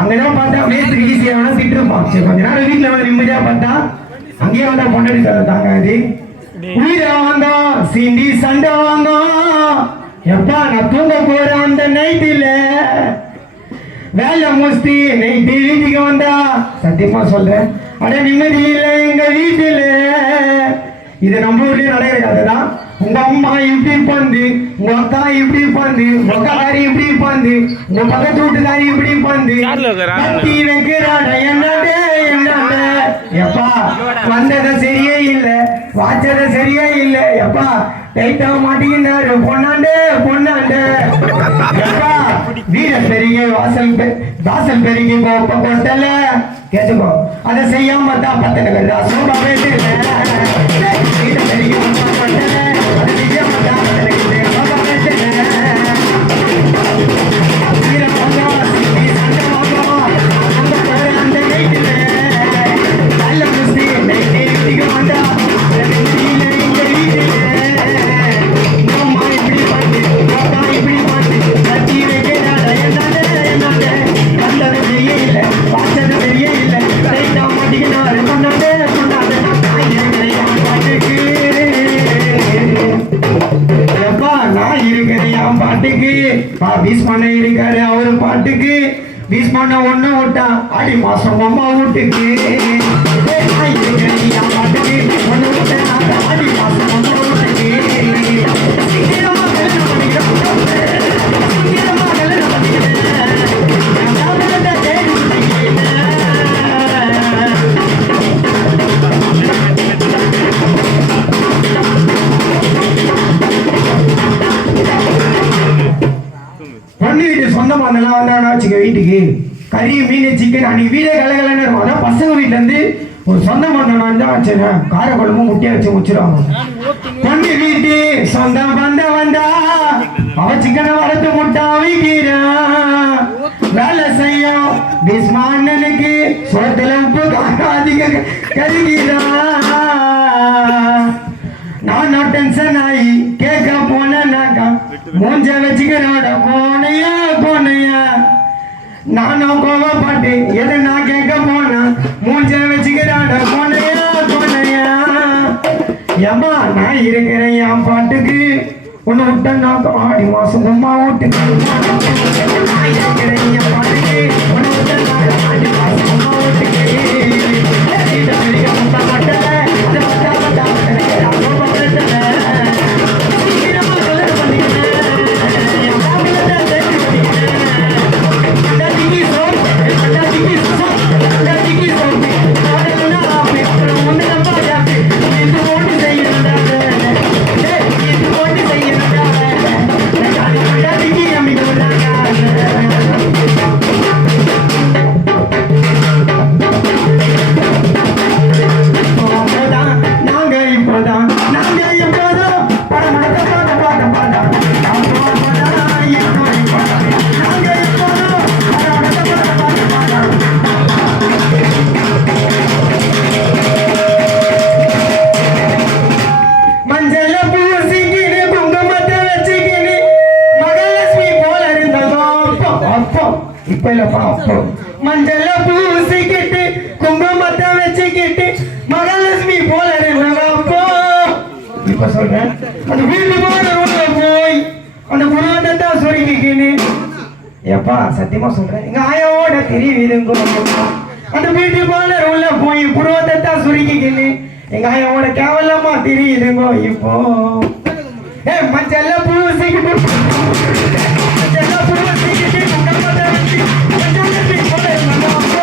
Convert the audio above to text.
அங்கதான் பார்த்தா மேஸ்திரி ஈஸியா வேணா திட்டுருப்பான். சரி கொஞ்ச நேரம் வீட்டுல வந்து நிம்மதியா பார்த்தா அங்கேயே வந்தா பொண்டாடி தர தாங்க அது உயிரை வாங்க சீண்டி சண்டை வாங்க. எப்பா நான் தூங்க போற அந்த நைட்டில வேலை முஸ்தி நைட்டு வீட்டுக்கு வந்தா சத்தியமா சொல்றேன் அட நிம்மதி இல்லை எங்க வீட்டுல. இது நம்ம ஊர்லயும் நடக்கிற கதைதான். உங்க அம்மா இப்படி பந்து, உங்க அக்கா இப்படி பந்து, உங்க அக்காரி இப்படி பந்து, உங்க பக்கத்து வீட்டுக்காரி இப்படி பந்து கட்டி வைக்கிறாட. என்னது என்னது எப்பா வந்தத சரியே இல்லை, வாச்சத சரியே இல்லை. எப்பா டைட்டா மாட்டீங்கன்னாரு பொண்ணாண்டே பொண்ணாண்டே. எப்பா வீர பெரிய வாசல் பெருகி கோப்ப கொட்டல கேட்டுக்கோ அதை செய்யாம தான் பத்தன சோபா பேசு வீர பெரிய கொட்டல அது செய்யாம தான் சோபா பேசு. வீர அந்த நைட்டுல நல்ல முஸ்தி நைட்டு வீட்டுக்கு வந்தா எங்க வீட்டுல பாட்டுக்கு பீஸ்மான இருக்காரு அவரு பாட்டுக்கு பீஸ்மான ஒண்ணு விட்டா ஆடி மாசம் அம்மா வீட்டுக்கு பாட்டுக்கு ஒண்ணு விட்டா ஆடி மாசம் அம்மா வீட்டுக்கு. பொண்ணு வீட்டு சொந்தமா இருந்தெல்லாம் வந்தாங்கன்னா வச்சுக்க வீட்டுக்கு கறி மீன் சிக்கன் அன்னைக்கு வீடே கலகலன்னு இருக்கும். அதான் பசங்க வீட்டுல இருந்து ஒரு சொந்தம் வந்தோம்னா வச்சுங்க கார குழம்பு முட்டையை வச்சு முச்சிருவாங்க. பொண்ணு வீட்டு சொந்தம் வந்தா அவ சிக்கனை வளர்த்து முட்டை வைக்கிறான் வேலை செய்யும் பீஸ்மானனுக்கு சோத்துல உப்பு காரம் அதிக கருகிறான். நான் டென்ஷன் ஆகி கேட்க போனாக்கா மூஞ்ச வச்சுக்கிறோட போனையா போனையா. நானும் கோவப்பட்டு எது நான் கேட்க போனா மூஞ்ச வச்சுக்கிறாட போனையா போனையா. ஏமா நான் இருக்கிறேன் என் பாட்டுக்கு ஒண்ணு விட்டா ஆடி மாசம் அம்மா வீட்டுக்கு. நான் இருக்கிறேன் என் பாட்டுக்கு ஒண்ணு விட்டா ஆடி மாசம் அம்மா வீட்டுக்கு. மஞ்சள் பூசிக்கிட்டு குங்குமத்தை வச்சுக்கிட்டு மகாலட்சுமி போல இருந்தப்போ இப்ப சொல்றேன் அந்த வீட்டு போல போய் அந்த புராணத்தை சொருக்கிக்கின்னு. எப்பா சத்தியமா சொல்றேன் எங்க ஆயாவோட தெரியுதுங்க அந்த வீட்டு போல உள்ள போய் புரோதத்தை சுருக்கிக்கின்னு எங்க ஆயாவோட கேவலமா தெரியுதுங்க. இப்போ மஞ்சள் பூசிக்கிட்டு மகாலட்சுமி போல இருந்தப்போ